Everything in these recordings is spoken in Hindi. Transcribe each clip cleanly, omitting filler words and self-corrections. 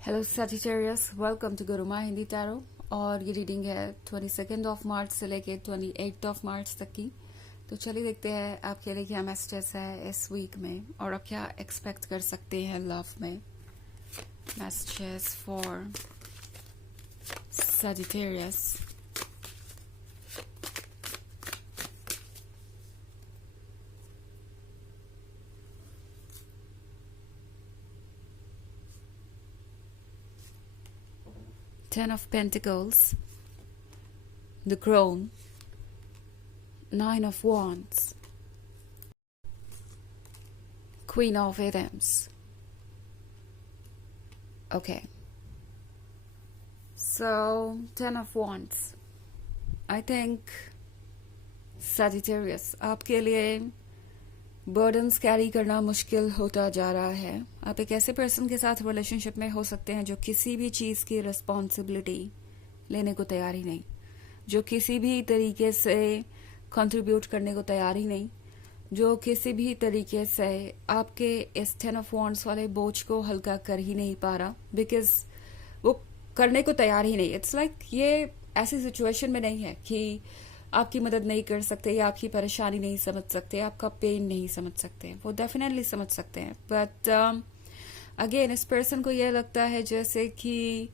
Hello Sagittarius, welcome to Guruma Hindi tarot. और ये रीडिंग है 22 से लेके 28 तक की। तो चलिए देखते हैं आपके लिए क्या मैसेजेस है इस वीक में और आप क्या एक्सपेक्ट कर सकते हैं लव में। Messages for Sagittarius. Ten of Pentacles, the Crown, Nine of Wands, Queen of Items. Okay. So, Ten of Wands. I think Sagittarius, आपके लिए बर्डन्स कैरी करना मुश्किल होता जा रहा है। आप एक ऐसे पर्सन के साथ रिलेशनशिप में हो सकते हैं जो किसी भी चीज़ की रिस्पॉन्सिबिलिटी लेने को तैयार ही नहीं, जो किसी भी तरीके से कंट्रीब्यूट करने को तैयार ही नहीं, जो किसी भी तरीके से आपके इस 10 ऑफ वॉन्ड्स वाले बोझ को हल्का कर ही नहीं पा रहा, बिकॉज वो करने को तैयार ही नहीं। इट्स लाइक ये ऐसी सिचुएशन में नहीं है कि आपकी मदद नहीं कर सकते या आपकी परेशानी नहीं समझ सकते, आपका पेन नहीं समझ सकते। वो डेफिनेटली समझ सकते हैं, बट अगेन इस पर्सन को ये लगता है जैसे कि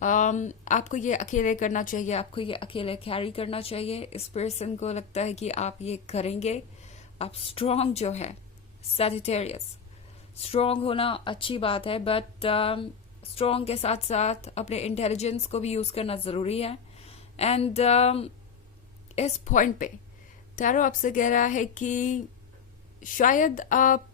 आपको ये अकेले करना चाहिए, आपको ये अकेले कैरी करना चाहिए। इस पर्सन को लगता है कि आप ये करेंगे। आप स्ट्रांग जो है सजिटेरियस, स्ट्रांग होना अच्छी बात है, बट स्ट्रांग के साथ साथ अपने इंटेलिजेंस को भी यूज करना जरूरी है। एंड इस पॉइंट पे टैरो आपसे कह रहा है कि शायद आप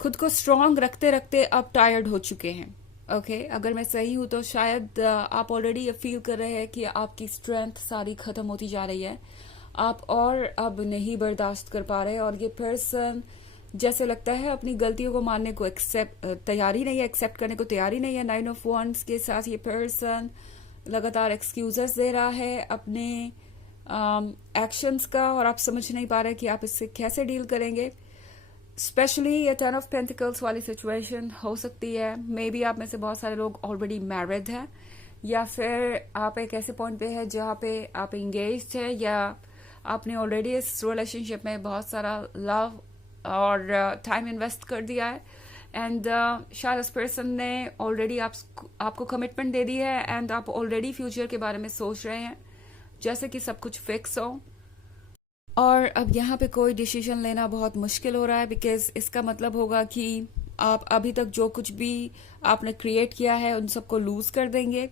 खुद को स्ट्रांग रखते रखते आप टायर्ड हो चुके हैं। ओके, अगर मैं सही हूं तो शायद आप ऑलरेडी ये फील कर रहे हैं कि आपकी स्ट्रेंथ सारी खत्म होती जा रही है, आप और अब नहीं बर्दाश्त कर पा रहे। और ये पर्सन जैसे लगता है अपनी गलतियों को मानने को तैयार ही नहीं है, एक्सेप्ट करने को तैयार ही नहीं है। 9 ऑफ वॉन्ड्स के साथ ये पर्सन लगातार एक्सक्यूजेस दे रहा है अपने एक्शंस का, और आप समझ नहीं पा रहे कि आप इससे कैसे डील करेंगे। स्पेशली ये 10 ऑफ पेंटिकल्स वाली सिचुएशन हो सकती है। मे बी आप में से बहुत सारे लोग ऑलरेडी मैरिड हैं, या फिर आप एक ऐसे पॉइंट पे है जहाँ पे आप इंगेज्ड है, या आपने ऑलरेडी इस रिलेशनशिप में बहुत सारा लव और टाइम इन्वेस्ट कर दिया है। एंड शायद इस पर्सन ने ऑलरेडी आपको कमिटमेंट दे दी है, एंड आप ऑलरेडी फ्यूचर के बारे में सोच रहे हैं जैसे कि सब कुछ फिक्स हो। और अब यहाँ पे कोई डिसीजन लेना बहुत मुश्किल हो रहा है, बिकॉज इसका मतलब होगा कि आप अभी तक जो कुछ भी आपने क्रिएट किया है उन सबको लूज कर देंगे।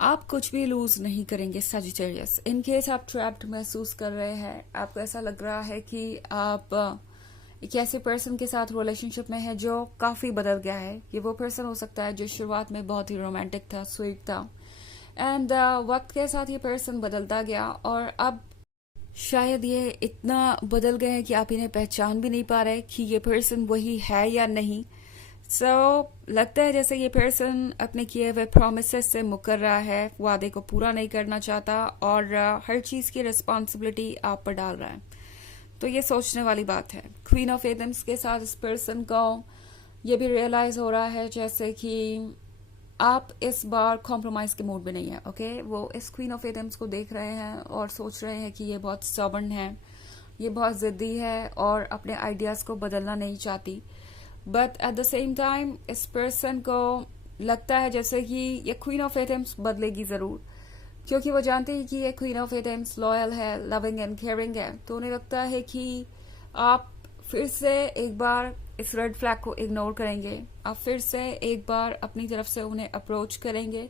आप कुछ भी लूज नहीं करेंगे सजिटेरियस। इन केस आप ट्रैप्ड महसूस कर रहे हैं, आपको ऐसा लग रहा है कि आप एक ऐसे पर्सन के साथ रिलेशनशिप में है जो काफी बदल गया है। ये वो पर्सन हो सकता है जो शुरुआत में बहुत ही रोमांटिक था, स्वीट था, एंड वक्त के साथ ये पर्सन बदलता गया, और अब शायद ये इतना बदल गए हैं कि आप इन्हें पहचान भी नहीं पा रहे कि ये पर्सन वही है या नहीं। लगता है जैसे ये पर्सन अपने किए हुए प्रोमिसेस से मुकर रहा है, वादे को पूरा नहीं करना चाहता, और हर चीज की रिस्पॉन्सिबिलिटी आप पर डाल रहा है। तो ये सोचने वाली बात है। क्वीन ऑफ एथम्स के साथ इस पर्सन को ये भी रियलाइज हो रहा है जैसे कि आप इस बार कॉम्प्रोमाइज के मूड में नहीं है। ओके, वो इस क्वीन ऑफ एथम्स को देख रहे हैं और सोच रहे हैं कि ये बहुत स्टबर्न है, ये बहुत जिद्दी है और अपने आइडियाज को बदलना नहीं चाहती। But at the same time इस पर्सन को लगता है जैसे कि ये क्वीन ऑफ एथम्स बदलेगी जरूर, क्योंकि वो जानते हैं कि ये क्वीन ऑफ एथम्स लॉयल है, लविंग एंड केयरिंग है। तो उन्हें लगता है कि आप फिर से एक बार इस रेड फ्लैग को इग्नोर करेंगे, आप फिर से एक बार अपनी तरफ से उन्हें अप्रोच करेंगे,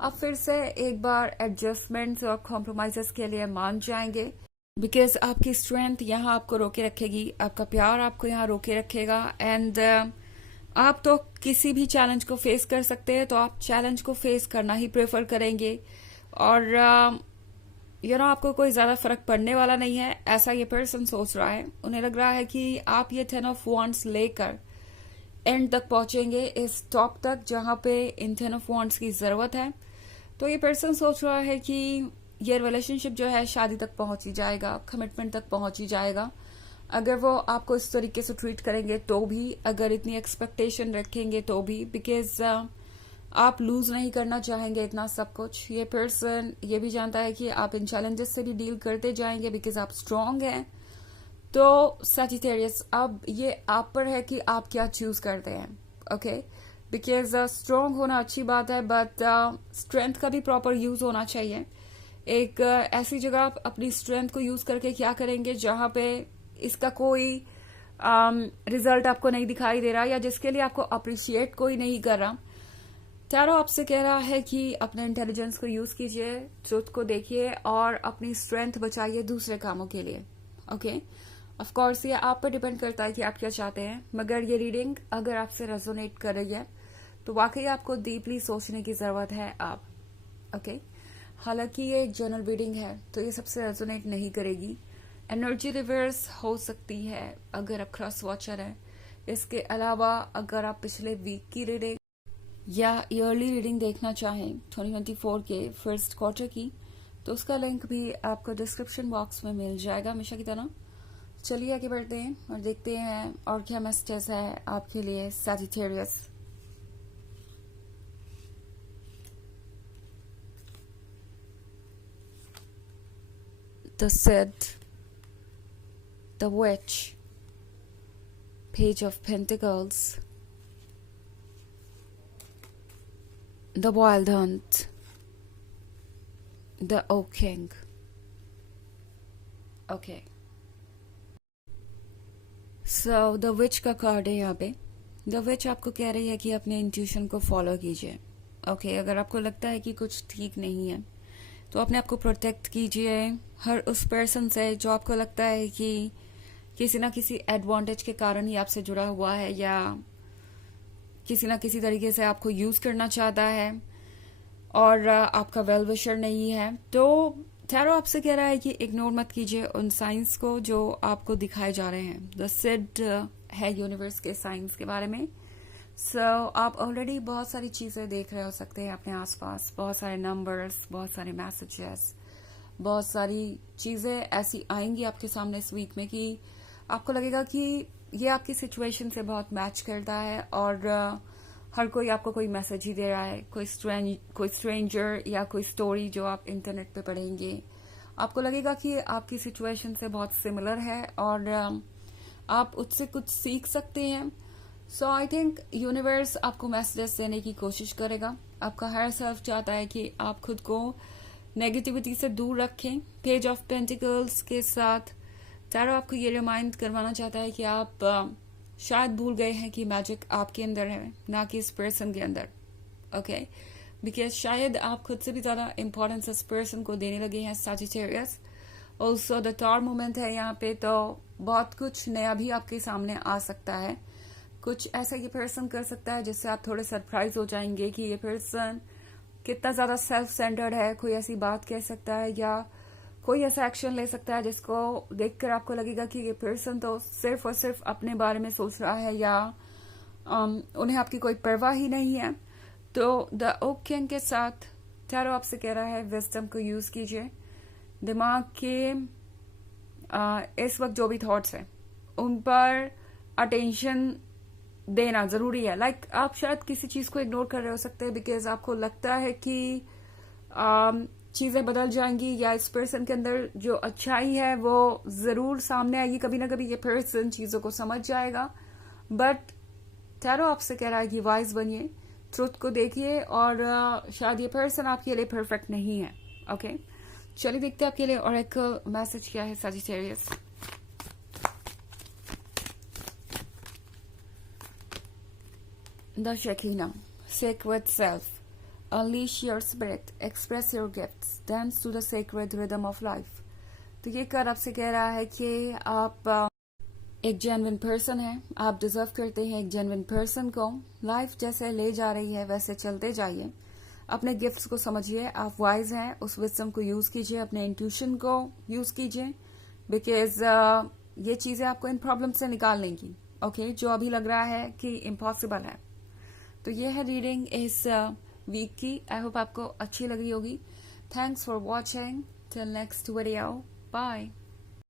आप फिर से एक बार एडजस्टमेंट्स और कॉम्प्रोमाइजेस के लिए मान जाएंगे, बिकॉज आपकी स्ट्रेंथ यहाँ आपको रोके रखेगी, आपका प्यार आपको यहाँ रोके रखेगा। एंड आप तो किसी भी चैलेंज को फेस कर सकते हैं, तो आप चैलेंज को फेस करना ही प्रेफर करेंगे, और आपको कोई ज्यादा फर्क पड़ने वाला नहीं है, ऐसा ये पर्सन सोच रहा है। उन्हें लग रहा है कि आप ये 10 ऑफ वॉन्ड्स लेकर एंड तक पहुंचेंगे, इस टॉप तक जहां पे इन 10 ऑफ वॉन्ड्स की जरूरत है। तो ये पर्सन सोच रहा है कि ये रिलेशनशिप जो है शादी तक पहुंच ही जाएगा, कमिटमेंट तक पहुंच ही जाएगा, अगर वो आपको इस तरीके से ट्रीट करेंगे तो भी, अगर इतनी एक्सपेक्टेशन रखेंगे तो भी, बिकॉज आप लूज नहीं करना चाहेंगे इतना सब कुछ। ये पर्सन ये भी जानता है कि आप इन चैलेंजेस से भी डील करते जाएंगे बिकॉज आप स्ट्रांग हैं। तो सजिटेरियस, अब ये आप पर है कि आप क्या चूज करते हैं। ओके, बिकॉज स्ट्रांग होना अच्छी बात है, बट स्ट्रेंथ का भी प्रॉपर यूज होना चाहिए। एक ऐसी जगह आप अपनी स्ट्रेंथ को यूज करके क्या करेंगे जहां पे इसका कोई रिजल्ट आपको नहीं दिखाई दे रहा, या जिसके लिए आपको अप्रिशिएट कोई नहीं कर रहा। टैरो आपसे कह रहा है कि अपने इंटेलिजेंस को यूज कीजिए, ट्रुथ को देखिए और अपनी स्ट्रेंथ बचाइए दूसरे कामों के लिए। ओके, ऑफ कोर्स ये आप पर डिपेंड करता है कि आप क्या चाहते हैं, मगर ये रीडिंग अगर आपसे रेजोनेट कर रही है तो वाकई आपको डीपली सोचने की जरूरत है आप। ओके, हालांकि ये एक जनरल रीडिंग है तो ये सबसे रेजोनेट नहीं करेगी। एनर्जी रिवर्स हो सकती है अगर आप क्रॉस वॉचर हैं। इसके अलावा अगर आप पिछले वीक की रीडिंग या ईयरली रीडिंग देखना चाहें 2024 के फर्स्ट क्वार्टर की, तो उसका लिंक भी आपको डिस्क्रिप्शन बॉक्स में मिल जाएगा हमेशा की तरह। चलिए आगे बढ़ते हैं और देखते हैं और क्या मैसेजेस है आपके लिए Sagittarius. The Cid, the Witch, Page of Pentacles, the Wild Hunt, the Oak King. Okay. So the Witch का कार्ड है यहाँ पे। The Witch आपको कह रही है कि अपने इंट्यूशन को फॉलो कीजिए। ओके, अगर आपको लगता है कि कुछ ठीक नहीं है तो अपने आप को प्रोटेक्ट कीजिए हर उस पर्सन से जो आपको लगता है कि किसी ना किसी एडवांटेज के कारण ही आपसे जुड़ा हुआ है, या किसी ना किसी तरीके से आपको यूज करना चाहता है और आपका वेल विशर नहीं है। तो टैरो आपसे कह रहा है कि इग्नोर मत कीजिए उन साइंस को जो आपको दिखाए जा रहे हैं। द सिड है यूनिवर्स के साइंस के बारे में। आप ऑलरेडी बहुत सारी चीजें देख रहे हो सकते हैं अपने आसपास, बहुत सारे नंबर्स, बहुत सारे मैसेजेस, बहुत सारी चीजें ऐसी आएंगी आपके सामने इस वीक में कि आपको लगेगा कि ये आपकी सिचुएशन से बहुत मैच करता है और हर कोई आपको कोई मैसेज ही दे रहा है। कोई स्ट्रेंजर या कोई स्टोरी जो आप इंटरनेट पे पढ़ेंगे, आपको लगेगा कि आपकी सिचुएशन से बहुत सिमिलर है और आप उससे कुछ सीख सकते हैं। सो आई थिंक यूनिवर्स आपको मैसेजेस देने की कोशिश करेगा। आपका हायर सेल्फ चाहता है कि आप खुद को नेगेटिविटी से दूर रखें। पेज ऑफ पेंटिकल्स के साथ टैरो आपको ये रिमाइंड करवाना चाहता है कि आप शायद भूल गए हैं कि मैजिक आपके अंदर है, ना कि इस पर्सन के अंदर। ओके, बिकॉज शायद आप खुद से भी ज्यादा इंपॉर्टेंस इस पर्सन को देने लगे हैं सजिटेरियस। ऑल्सो द टॉर मोमेंट है यहाँ पे, तो बहुत कुछ नया भी आपके सामने आ सकता है। कुछ ऐसा ये पर्सन कर सकता है जिससे आप थोड़े सरप्राइज हो जाएंगे कि ये पर्सन कितना ज्यादा सेल्फ सेंटर्ड है। कोई ऐसी बात कह सकता है या कोई ऐसा एक्शन ले सकता है जिसको देखकर आपको लगेगा कि ये पर्सन तो सिर्फ और सिर्फ अपने बारे में सोच रहा है या उन्हें आपकी कोई परवाह ही नहीं है। तो द ओक किंग के साथ टैरो आपसे कह रहा है विजडम को यूज कीजिए। दिमाग के इस वक्त जो भी थॉट्स हैं उन पर अटेंशन देना जरूरी है। लाइक आप शायद किसी चीज को इग्नोर कर रहे हो सकते हैं बिकॉज आपको लगता है कि चीजें बदल जाएंगी या इस पर्सन के अंदर जो अच्छाई है वो जरूर सामने आएगी। कभी ना कभी ये पर्सन चीजों को समझ जाएगा। बट टैरो आपसे कह रहा है कि वाइज बनिए, ट्रुथ को देखिए और शायद ये पर्सन आपके लिए परफेक्ट नहीं है। ओके, चलिए देखते हैं आपके लिए ऑरेकल मैसेज क्या है Sagittarius. The Shekinah, Sacred Self. Unleash your spirit, express your gifts, dance to the sacred rhythm of life. तो ये कार्ड आपसे कह रहा है कि आप एक जेन्युइन पर्सन हैं, आप डिजर्व करते हैं एक जेन्युइन पर्सन को। लाइफ जैसे ले जा रही है वैसे चलते जाइए, अपने गिफ्ट्स को समझिए, आप वाइज हैं, उस विजडम को यूज कीजिए, अपने इंट्यूशन को यूज कीजिए बिकॉज ये चीजें आपको इन प्रॉब्लम से निकाल लेंगी। ओके, जो अभी लग रहा है कि इम्पॉसिबल है। तो ये है रीडिंग इस वीक की। आई होप आपको अच्छी लगी होगी। Thanks for watching. Till next video, bye.